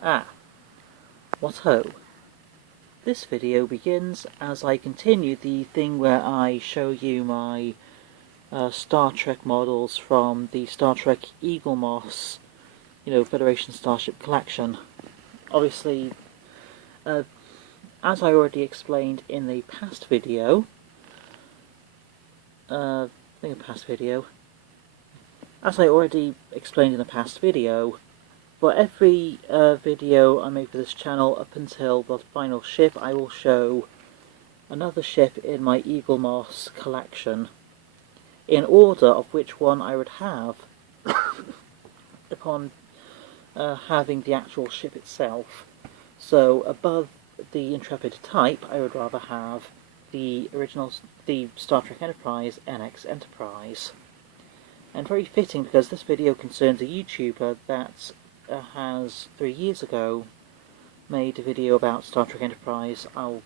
What ho! This video begins as I continue the thing where I show you my Star Trek models from the Star Trek Eaglemoss, Federation Starship collection. Obviously, as I already explained in the past video, as I already explained in the past video, for every video I make for this channel up until the final ship, I will show another ship in my Eaglemoss collection, in order of which one I would have upon having the actual ship itself. So above the Intrepid type, I would rather have the Star Trek Enterprise NX Enterprise. And very fitting, because this video concerns a YouTuber that has 3 years ago made a video about Star Trek Enterprise. I'll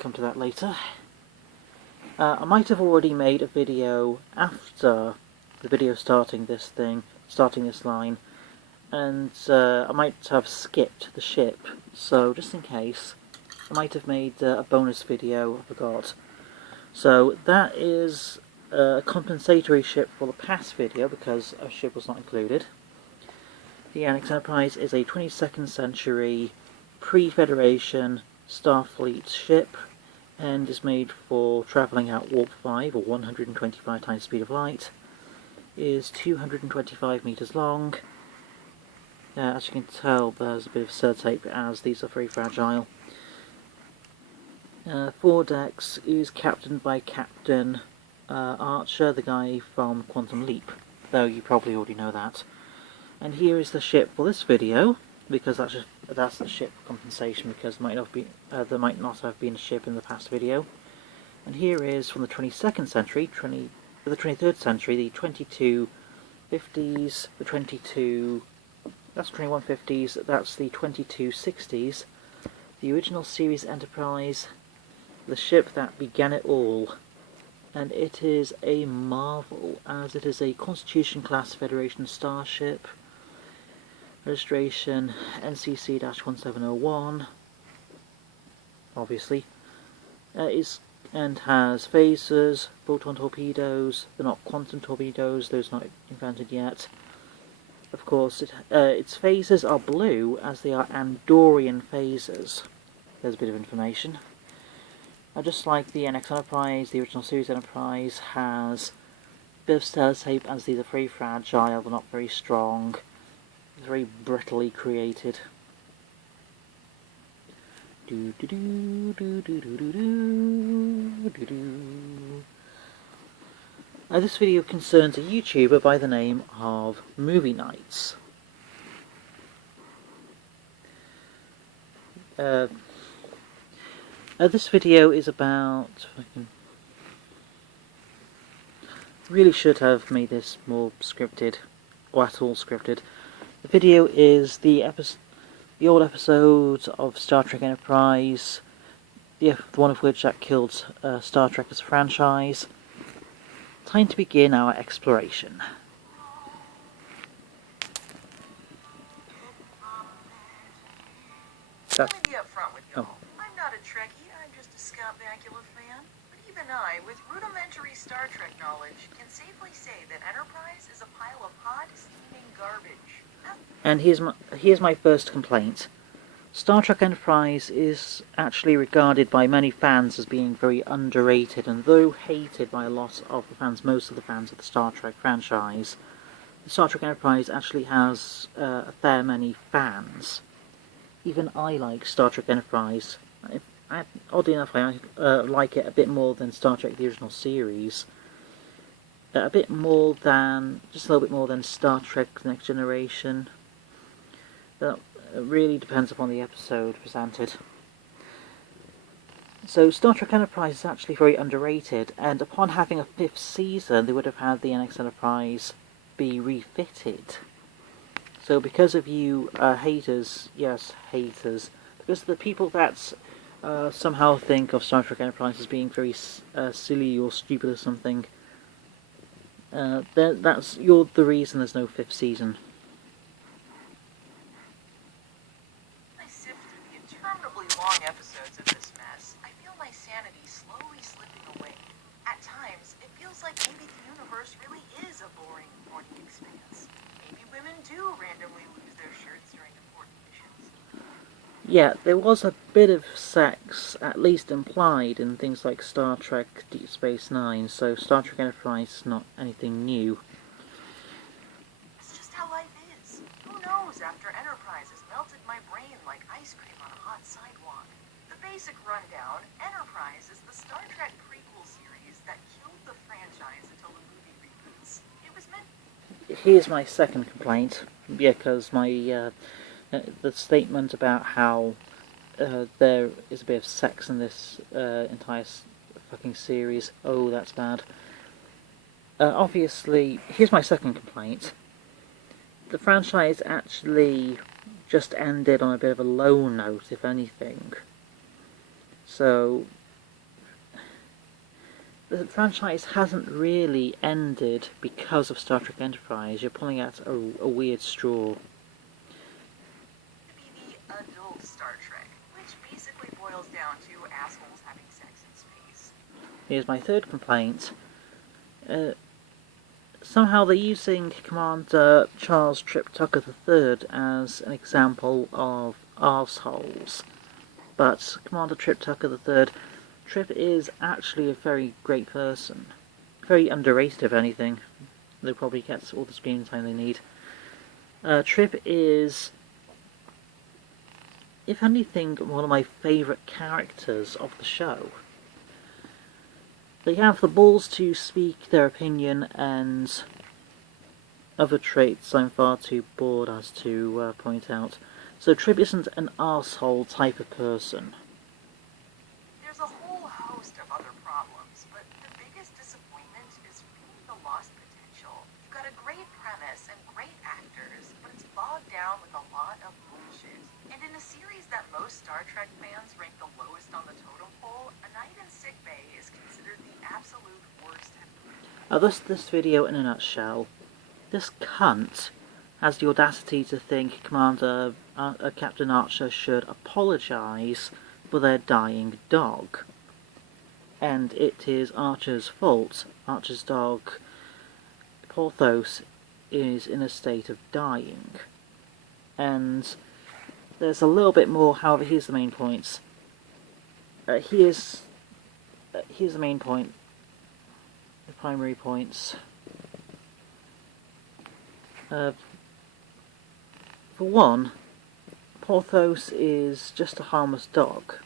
come to that later. I might have already made a video after the video starting this line, and I might have skipped the ship, so just in case, I might have made a bonus video, I forgot. So that is a compensatory ship for the past video, because a ship was not included. The NX Enterprise is a 22nd century pre-Federation Starfleet ship, and is made for travelling at warp 5, or 125 times the speed of light. Is 225 metres long. As you can tell, there's a bit of sellotape as these are very fragile. 4 decks is captained by Captain Archer, the guy from Quantum Leap, though you probably already know that. And here is the ship for this video, because that's the ship compensation, because there might not have been a ship in the past video. And here is from the 22nd century, the 23rd century, the 2250s, that's 2150s, that's the 2260s, the original series Enterprise, the ship that began it all. And it is a marvel, as it is a Constitution class Federation starship. Registration NCC-1701, obviously, and has phasers, photon torpedoes. They're not quantum torpedoes, those not invented yet. Of course, its phasers are blue, as they are Andorian phasers. There's a bit of information. Just like the NX Enterprise, the original series Enterprise has a bit of sellotape, as these are very fragile, they're not very strong. It's very brittly created. This video concerns a YouTuber by the name of Movie Nights. This video is about... really should have made this more scripted, or at all scripted. The video is the old episode of Star Trek Enterprise, the one of which that killed Star Trek as a franchise. Time to begin our exploration. Let me be up front with you. I'm not a Trekkie, I'm just a Scott Bakula fan. But even I, with rudimentary Star Trek knowledge, can safely say that Enterprise is a pile of hot, steaming garbage. And here's my first complaint. Star Trek Enterprise is actually regarded by many fans as being very underrated, and though hated by a lot of the fans, most of the fans of the Star Trek franchise, the Star Trek Enterprise actually has a fair many fans. Even I like Star Trek Enterprise. Oddly enough, I like it a bit more than Star Trek the original series. Just a little bit more than Star Trek The Next Generation. It really depends upon the episode presented. So Star Trek Enterprise is actually very underrated, and upon having a 5th season, they would have had the NX Enterprise be refitted. So because of you haters, yes, haters, because of the people that somehow think of Star Trek Enterprise as being very silly or stupid or something, you're the reason there's no 5th season. feels like maybe the universe really is a boring, horny expanse. Maybe women do randomly lose their shirts during important missions. Yeah, there was a bit of sex, at least implied, in things like Star Trek Deep Space Nine, so Star Trek Enterprise is not anything new. It's just how life is. Who knows after Enterprise has melted my brain like ice cream on a hot sidewalk? The basic rundown, Enterprise is the Star Trek prequel series that killed the franchise until the movie reboots. It was meant... Here's my second complaint, because the statement about how there is a bit of sex in this entire fucking series, oh, that's bad. Obviously, here's my second complaint. The franchise actually just ended on a bit of a low note, if anything. So, the franchise hasn't really ended because of Star Trek Enterprise. You're pulling out a weird straw. to be the adult Star Trek, which basically boils down to assholes having sex in space. Here's my third complaint. Somehow they're using Commander Charles Trip Tucker III as an example of arseholes. But Commander Trip Tucker III, Trip is actually a very great person. Very underrated, if anything. They probably gets all the screen time they need. Trip is, if anything, one of my favourite characters of the show. They have the balls to speak their opinion, and other traits I'm far too bored as to point out. So Trip isn't an arsehole type of person. There's a whole host of other problems, but the biggest disappointment is really the lost potential. You've got a great premise and great actors, but it's bogged down with a lot of bullshit. And in a series that most Star Trek fans rank the lowest on the totem pole, A Night in Sickbay is considered the absolute worst. Thus this video in a nutshell. This cunt has the audacity to think Captain Archer should apologise for their dying dog. And it is Archer's fault. Archer's dog, Porthos, is in a state of dying. And there's a little bit more, however, here's the main points. Here's the main point. The primary points. For one, Porthos is just a harmless dog.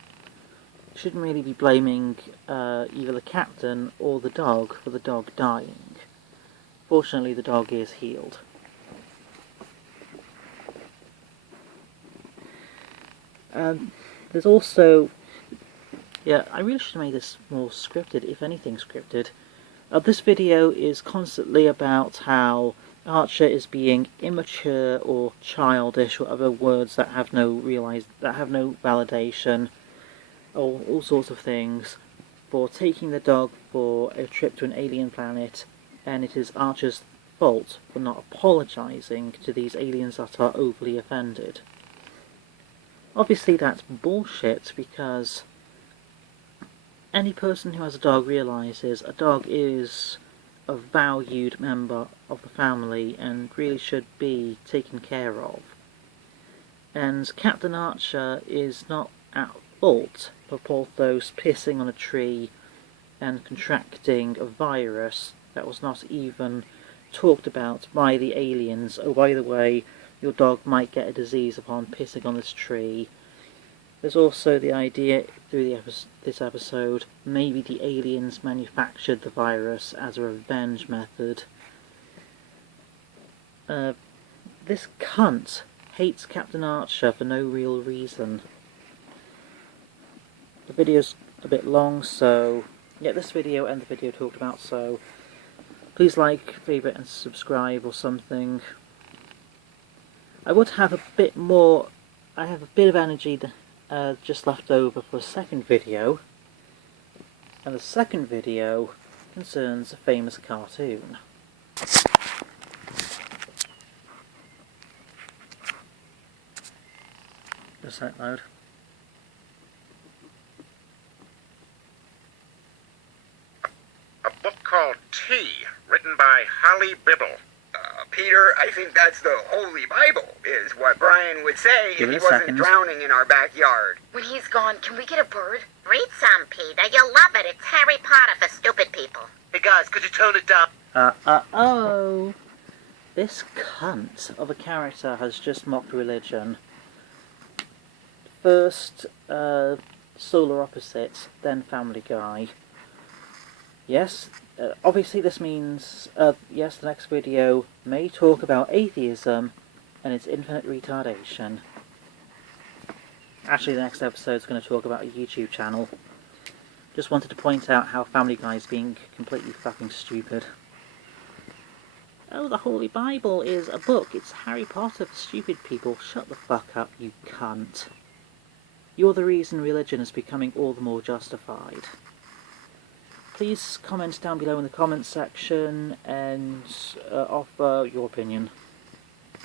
You shouldn't really be blaming either the captain or the dog for the dog dying. Fortunately, the dog is healed. There's also... Yeah, I really should have made this more scripted, if anything scripted. This video is constantly about how Archer is being immature or childish, or other words that have no validation, or all sorts of things, for taking the dog for a trip to an alien planet, and it is Archer's fault for not apologising to these aliens that are overly offended. Obviously that's bullshit, because any person who has a dog realises a dog is a valued member of the family and really should be taken care of. And Captain Archer is not at fault for Porthos pissing on a tree and contracting a virus that was not even talked about by the aliens. Oh, by the way, your dog might get a disease upon pissing on this tree. There's also the idea through this episode, maybe the aliens manufactured the virus as a revenge method. This cunt hates Captain Archer for no real reason. The video's a bit long, so yeah, this video and the video talked about, so please like, favourite and subscribe or something. I would have a bit more, I have a bit of energy just left over for a second video, and the second video concerns a famous cartoon. Just that loud. A book called by Holly Bibble. Peter, I think that's the Holy Bible, is what Brian would say Give if it he a wasn't second. drowning in our backyard. When he's gone, can we get a bird? Read some, Peter. You'll love it. It's Harry Potter for stupid people. Hey guys, could you tone it down? Oh. This cunt of a character has just mocked religion. First, Solar Opposites, then Family Guy. Yes, obviously this means, yes, the next video may talk about atheism and its infinite retardation. Actually, the next episode is going to talk about a YouTube channel. Just wanted to point out how Family Guy is being completely fucking stupid. Oh, the Holy Bible is a book. It's Harry Potter for stupid people. Shut the fuck up, you cunt. You're the reason religion is becoming all the more justified. Please comment down below in the comments section and offer your opinion.